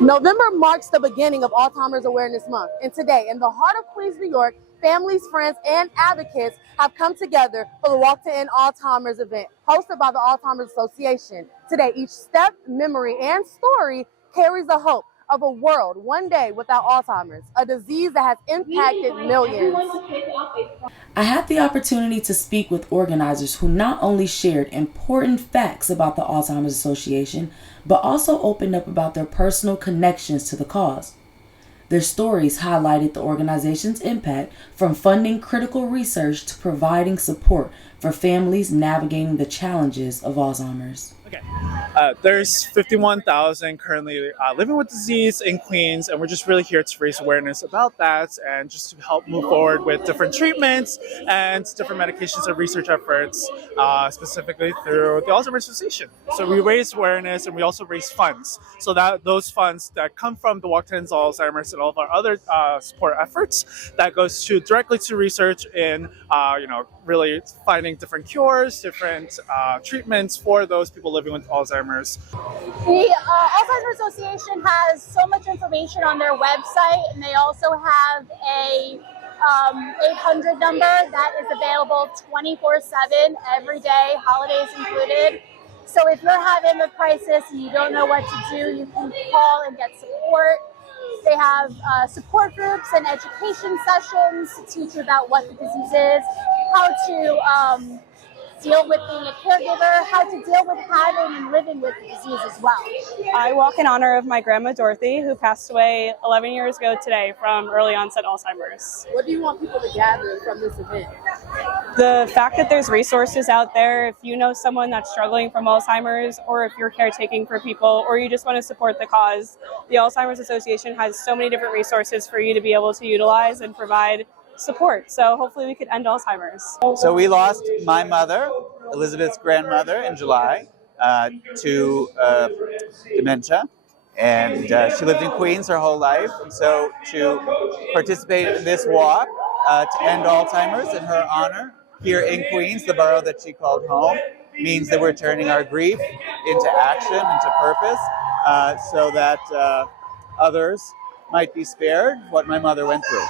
November marks the beginning of Alzheimer's Awareness Month, and today, in the heart of Queens, New York, families, friends, and advocates have come together for the Walk To End Alzheimer's event, hosted by the Alzheimer's Association. Today, each step, memory, and story carries the hope of a world one day without Alzheimer's, a disease that has impacted millions. I had the opportunity to speak with organizers who not only shared important facts about the Alzheimer's Association, but also opened up about their personal connections to the cause. Their stories highlighted the organization's impact, from funding critical research to providing support for families navigating the challenges of Alzheimer's. Okay. There's 51,000 currently living with disease in Queens, and we're just really here to raise awareness about that and just to help move forward with different treatments and different medications and research efforts, specifically through the Alzheimer's Association. So we raise awareness and we also raise funds, so that those funds that come from the Walk To End Alzheimer's and all of our other support efforts, that goes directly to research in really finding different cures, different treatments for those people living with Alzheimer's. The Alzheimer's Association has so much information on their website, and they also have a 800 number that is available 24/7 every day, holidays included. So if you're having a crisis and you don't know what to do, you can call and get support. They have support groups and education sessions to teach you about what the disease is, how to deal with being a caregiver, how to deal with having and living with the disease as well. I walk in honor of my grandma Dorothy, who passed away 11 years ago today from early onset Alzheimer's. What do you want people to gather from this event? The fact that there's resources out there, if you know someone that's struggling from Alzheimer's, or if you're caretaking for people, or you just want to support the cause, the Alzheimer's Association has so many different resources for you to be able to utilize and provide support. So hopefully we could end Alzheimer's. So we lost my mother, Elizabeth's grandmother, in July to dementia, and she lived in Queens her whole life. And so to participate in this walk to end Alzheimer's in her honor here in Queens, the borough that she called home, means that we're turning our grief into action, into purpose, so that others might be spared what my mother went through.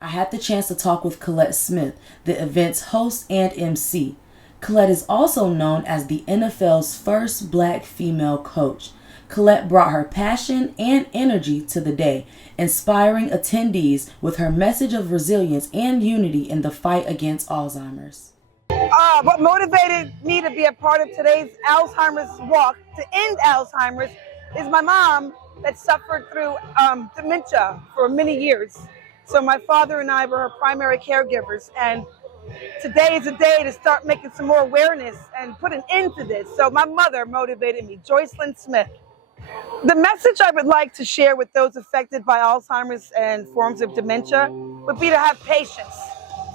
I had the chance to talk with Collette Smith, the event's host and MC. Collette is also known as the NFL's first Black female coach. Collette brought her passion and energy to the day, inspiring attendees with her message of resilience and unity in the fight against Alzheimer's. What motivated me to be a part of today's Alzheimer's Walk to End Alzheimer's is my mom that suffered through dementia for many years. So my father and I were her primary caregivers, and today is a day to start making some more awareness and put an end to this. So my mother motivated me, Joycelyn Smith. The message I would like to share with those affected by Alzheimer's and forms of dementia would be to have patience,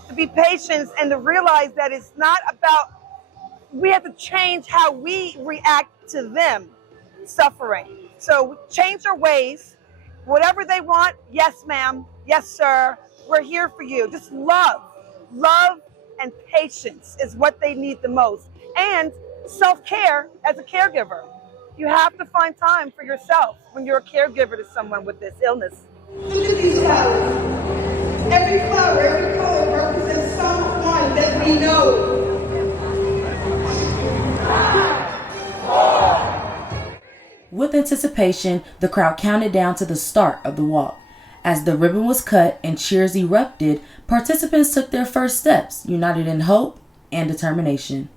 to be patient and to realize that it's not about, we have to change how we react to them suffering. So change our ways, whatever they want, yes ma'am, yes, sir, we're here for you. Just love and patience is what they need the most. And self-care as a caregiver. You have to find time for yourself when you're a caregiver to someone with this illness. Look at these flowers. Every flower, every color represents someone that we know. With anticipation, the crowd counted down to the start of the walk. As the ribbon was cut and cheers erupted, participants took their first steps, united in hope and determination.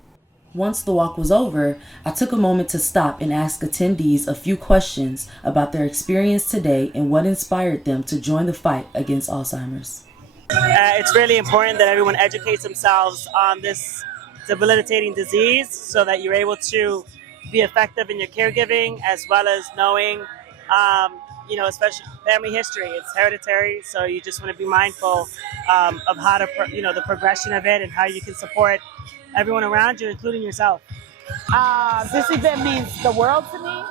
Once the walk was over, I took a moment to stop and ask attendees a few questions about their experience today and what inspired them to join the fight against Alzheimer's. It's really important that everyone educates themselves on this debilitating disease so that you're able to be effective in your caregiving, as well as knowing especially family history. It's hereditary, so you just want to be mindful of how to, the progression of it and how you can support everyone around you, including yourself. This event means the world to me.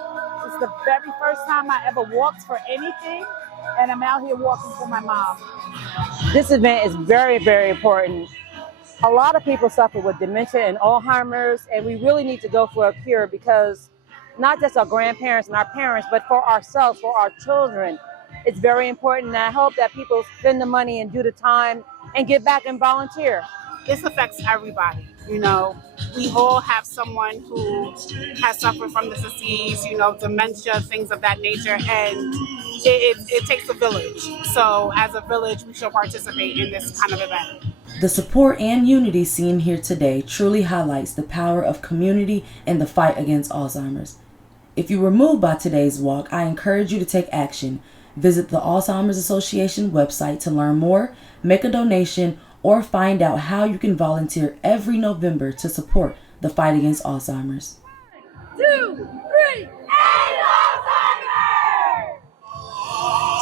It's the very first time I ever walked for anything, and I'm out here walking for my mom. This event is very, very important. A lot of people suffer with dementia and Alzheimer's, and we really need to go for a cure because not just our grandparents and our parents, but for ourselves, for our children. It's very important, and I hope that people spend the money and do the time and get back and volunteer. This affects everybody. You know, we all have someone who has suffered from this disease, you know, dementia, things of that nature, and it takes a village. So as a village, we should participate in this kind of event. The support and unity seen here today truly highlights the power of community in the fight against Alzheimer's. If you were moved by today's walk, I encourage you to take action. Visit the Alzheimer's Association website to learn more, make a donation, or find out how you can volunteer every November to support the fight against Alzheimer's. 1, 2, 3, end Alzheimer's!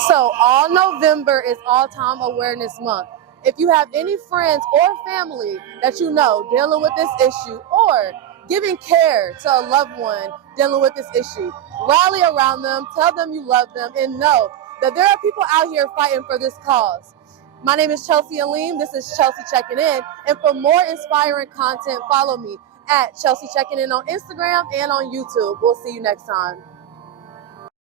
So all November is Alzheimer's Awareness Month. If you have any friends or family that you know dealing with this issue or giving care to a loved one dealing with this issue, rally around them, tell them you love them, and know that there are people out here fighting for this cause. My name is Chelsea Aleem. This is Chelsea Checking In. And for more inspiring content, follow me at Chelsea Checking In on Instagram and on YouTube. We'll see you next time.